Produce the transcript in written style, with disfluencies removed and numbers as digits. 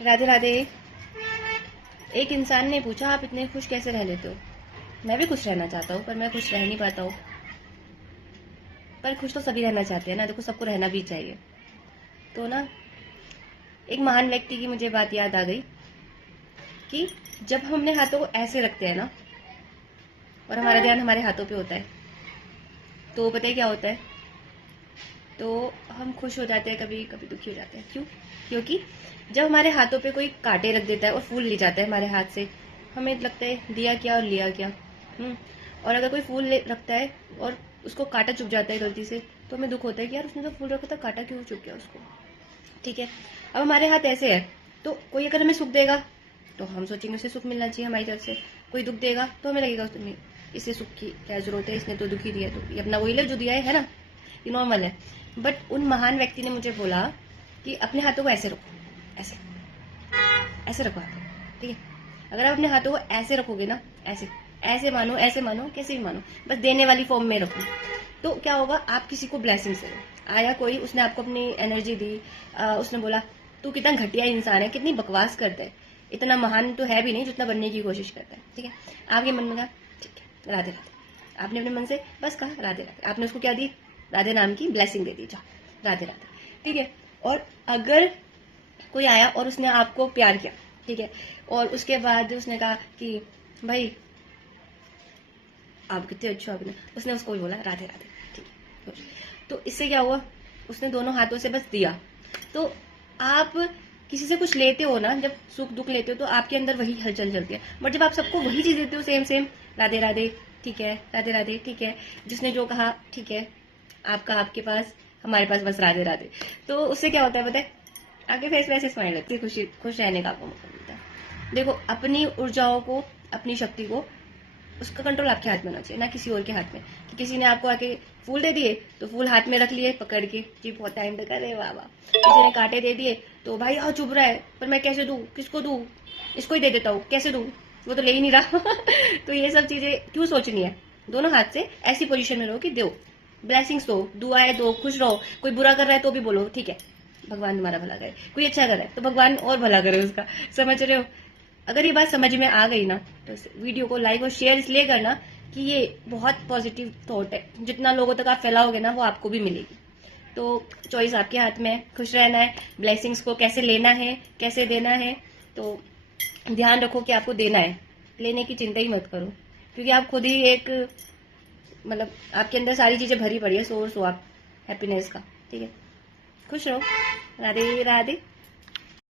राधे राधे। एक इंसान ने पूछा, आप इतने खुश कैसे रह लेते हो? मैं भी खुश रहना चाहता हूँ, पर मैं खुश रह नहीं पाता हूँ। पर खुश तो सभी रहना चाहते हैं ना, देखो सबको रहना भी चाहिए। तो ना, एक महान व्यक्ति की मुझे बात याद आ गई कि जब हम अपने हाथों को ऐसे रखते हैं ना, और हमारा ध्यान हमारे हाथों पे होता है, तो पता है क्या होता है? तो हम खुश हो जाते हैं, कभी कभी दुखी हो जाते हैं। क्यों? क्योंकि जब हमारे हाथों पे कोई कांटे रख देता है और फूल ले जाता है हमारे हाथ से, हमें लगता है दिया क्या और लिया क्या। और अगर कोई फूल रखता है और उसको कांटा चुभ जाता है गलती से, तो हमें दुख होता है कि यार उसने तो फूल रखा था, कांटा क्यों चुभ गया उसको। ठीक है, अब हमारे हाथ ऐसे है, तो कोई अगर हमें सुख देगा तो हम सोचेंगे उसे सुख मिलना चाहिए हमारी तरफ से। कोई दुख देगा तो हमें लगेगा उसने, इसे सुख की क्या जरूरत है, इसने तो दुखी दिया, तो ये अपना वही ले जो दिया है ना, ये नॉर्मल है। बट उन महान व्यक्ति ने मुझे बोला कि अपने हाथों को ऐसे रखो, ऐसे ऐसे रखो हाथों, ठीक है। अगर आप अपने हाथों को ऐसे रखोगे ना, ऐसे ऐसे मानो कैसे भी मानो, बस देने वाली फॉर्म में रखो, तो क्या होगा, आप किसी को ब्लेसिंग से दो। आया कोई, उसने आपको अपनी एनर्जी दी, उसने बोला तू कितना घटिया इंसान है, कितनी बकवास करता है, इतना महान तो है भी नहीं जितना बनने की कोशिश करता है। ठीक है, आपके मन में कहा ठीक है राधे राधे, आपने अपने मन से बस कहा राधे राधे, आपने उसको क्या दी, राधे नाम की ब्लेसिंग दे दी, जाओ राधे राधे। ठीक है, और अगर कोई आया और उसने आपको प्यार किया, ठीक है, और उसके बाद उसने कहा कि भाई आप कितने अच्छे हो, आपने उसने उसको भी बोला राधे राधे, ठीक है। तो इससे क्या हुआ, उसने दोनों हाथों से बस दिया। तो आप किसी से कुछ लेते हो ना, जब सुख दुख लेते हो तो आपके अंदर वही हलचल चलती है। बट जब आप सबको वही चीज देते हो, सेम सेम, राधे राधे ठीक है, राधे राधे ठीक है, जिसने जो कहा ठीक है, आपका आपके पास, हमारे पास बस राधे राधे, तो उससे क्या होता है पता है, आपके फेस पे ऐसे स्माइल लगती है, खुशी खुश रहने का आपको मौका मिलता है। देखो, अपनी ऊर्जाओं को, अपनी शक्ति को, उसका कंट्रोल आपके हाथ में होना चाहिए, ना किसी और के हाथ में। कि किसी ने आपको आके फूल दे दिए तो फूल हाथ में रख लिए पकड़ के कि बहुत टाइम तक, अरे वाह वाह। किसी ने कांटे दे दिए तो भाई हाँ चुभ रहा है, पर मैं कैसे दूं, किसको दूं, इसको ही दे देता हूँ, कैसे दूं, वो तो ले ही नहीं रहा। तो ये सब चीजें क्यों सोचनी है, दोनों हाथ से ऐसी पोजीशन में रहो कि दो, ब्लेसिंग्स दो, दुआएं दो, खुश रहो। कोई बुरा कर रहा है तो भी बोलो ठीक है, भगवान तुम्हारा भला करे, कोई अच्छा कर रहा है तो भगवान और भला करे उसका। समझ रहे हो? अगर ये बात समझ में आ गई ना, तो इस वीडियो को लाइक और शेयर इसलिए करना कि ये बहुत पॉजिटिव थॉट है, जितना लोगों तक आप फैलाओगे ना वो आपको भी मिलेगी। तो चॉइस आपके हाथ में है, खुश रहना है, ब्लेसिंग्स को कैसे लेना है, कैसे देना है। तो ध्यान रखो कि आपको देना है, लेने की चिंता ही मत करो, क्योंकि आप खुद ही एक, मतलब आपके अंदर सारी चीजें भरी पड़ी है, सोर्स हो आप हैप्पीनेस का। ठीक है, खुश रहो, राधे राधे।